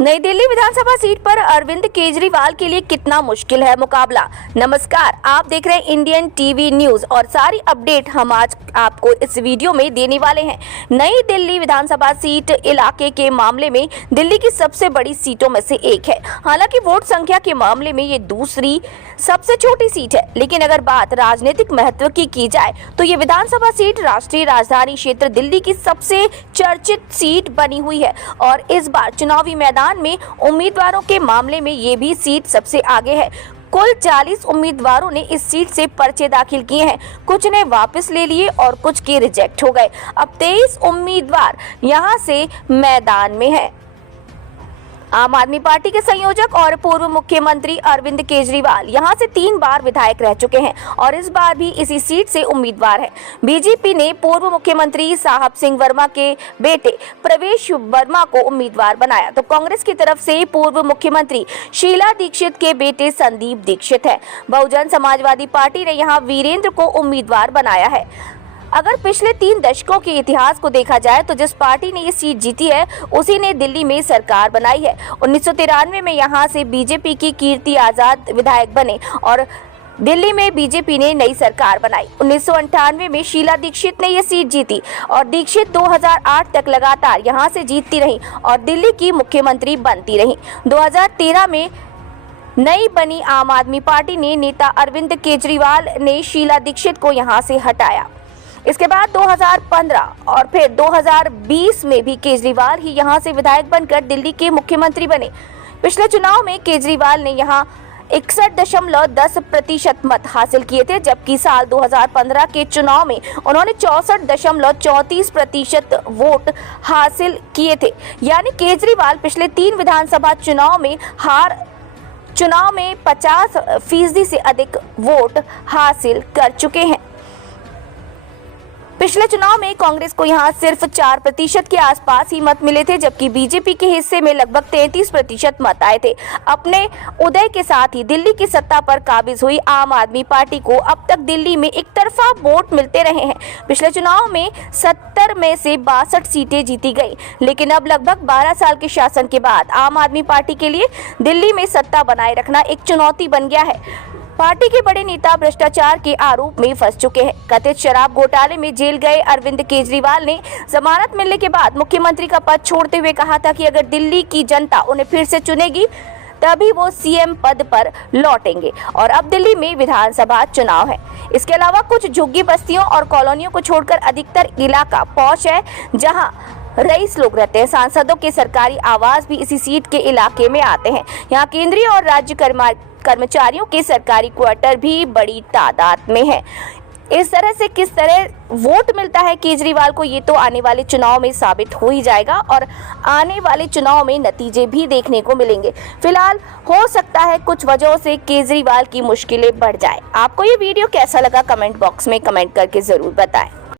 नई दिल्ली विधानसभा सीट पर अरविंद केजरीवाल के लिए कितना मुश्किल है मुकाबला। नमस्कार, आप देख रहे हैं इंडियन टीवी न्यूज और सारी अपडेट हम आज आपको इस वीडियो में देने वाले हैं। नई दिल्ली विधानसभा सीट इलाके के मामले में दिल्ली की सबसे बड़ी सीटों में से एक है। हालांकि वोट संख्या के मामले में ये दूसरी सबसे छोटी सीट है, लेकिन अगर बात राजनीतिक महत्व की जाए तो ये विधानसभा सीट राष्ट्रीय राजधानी क्षेत्र दिल्ली की सबसे चर्चित सीट बनी हुई है और इस बार चुनावी मैदान में उम्मीदवारों के मामले में ये भी सीट सबसे आगे है। कुल 40 उम्मीदवारों ने इस सीट से पर्चे दाखिल किए हैं, कुछ ने वापस ले लिए और कुछ के रिजेक्ट हो गए। अब 23 उम्मीदवार यहां से मैदान में हैं। आम आदमी पार्टी के संयोजक और पूर्व मुख्यमंत्री अरविंद केजरीवाल यहां से 3 बार विधायक रह चुके हैं और इस बार भी इसी सीट से उम्मीदवार हैं। बीजेपी ने पूर्व मुख्यमंत्री साहब सिंह वर्मा के बेटे प्रवेश वर्मा को उम्मीदवार बनाया, तो कांग्रेस की तरफ से पूर्व मुख्यमंत्री शीला दीक्षित के बेटे संदीप दीक्षित है। बहुजन समाजवादी पार्टी ने यहाँ वीरेंद्र को उम्मीदवार बनाया है। अगर पिछले 3 दशकों के इतिहास को देखा जाए तो जिस पार्टी ने ये सीट जीती है उसी ने दिल्ली में सरकार बनाई है। 1993 में यहां से बीजेपी की कीर्ति आजाद विधायक बने और दिल्ली में बीजेपी ने नई सरकार बनाई। 1998 में शीला दीक्षित ने ये सीट जीती और दीक्षित 2008 तक लगातार यहां से जीतती रही और दिल्ली की मुख्यमंत्री बनती रही। 2013 में नई बनी आम आदमी पार्टी ने नेता अरविंद केजरीवाल ने शीला दीक्षित को यहां से हटाया। इसके बाद 2015 और फिर 2020 में भी केजरीवाल ही यहां से विधायक बनकर दिल्ली के मुख्यमंत्री बने। पिछले चुनाव में केजरीवाल ने यहां 61.10% मत हासिल किए थे, जबकि साल 2015 के चुनाव में उन्होंने 64.34% वोट हासिल किए थे। यानी केजरीवाल पिछले 3 विधानसभा चुनाव में 50% से अधिक वोट हासिल कर चुके हैं। पिछले चुनाव में कांग्रेस को यहां सिर्फ 4% के आसपास ही मत मिले थे, जबकि बीजेपी के हिस्से में लगभग 33% मत आए थे। अपने उदय के साथ ही दिल्ली की सत्ता पर काबिज हुई आम आदमी पार्टी को अब तक दिल्ली में एक तरफा वोट मिलते रहे हैं। पिछले चुनाव में 70 में से 62 सीटें जीती गई, लेकिन अब लगभग 12 साल के शासन के बाद आम आदमी पार्टी के लिए दिल्ली में सत्ता बनाए रखना एक चुनौती बन गया है। पार्टी के बड़े नेता भ्रष्टाचार के आरोप में फंस चुके हैं। कथित शराब घोटाले में जेल गए अरविंद केजरीवाल ने जमानत मिलने के बाद मुख्यमंत्री का पद छोड़ते हुए कहा था कि अगर दिल्ली की जनता उन्हें फिर से चुनेगी तभी वो सीएम पद पर लौटेंगे और अब दिल्ली में विधानसभा चुनाव है। इसके अलावा कुछ झुग्गी बस्तियों और कॉलोनियों को छोड़कर अधिकतर इलाका पॉश है, जहां रईस लोग रहते हैं। सांसदों के सरकारी आवास भी इसी सीट के इलाके में आते हैं। यहाँ केंद्रीय और राज्य कर्मचारियों के सरकारी क्वार्टर भी बड़ी तादाद में है। इस तरह से किस तरह वोट मिलता है केजरीवाल को, ये तो आने वाले चुनाव में साबित हो ही जाएगा और आने वाले चुनाव में नतीजे भी देखने को मिलेंगे। फिलहाल हो सकता है कुछ वजहों से केजरीवाल की मुश्किलें बढ़ जाए। आपको ये वीडियो कैसा लगा कमेंट बॉक्स में कमेंट करके जरूर बताएं।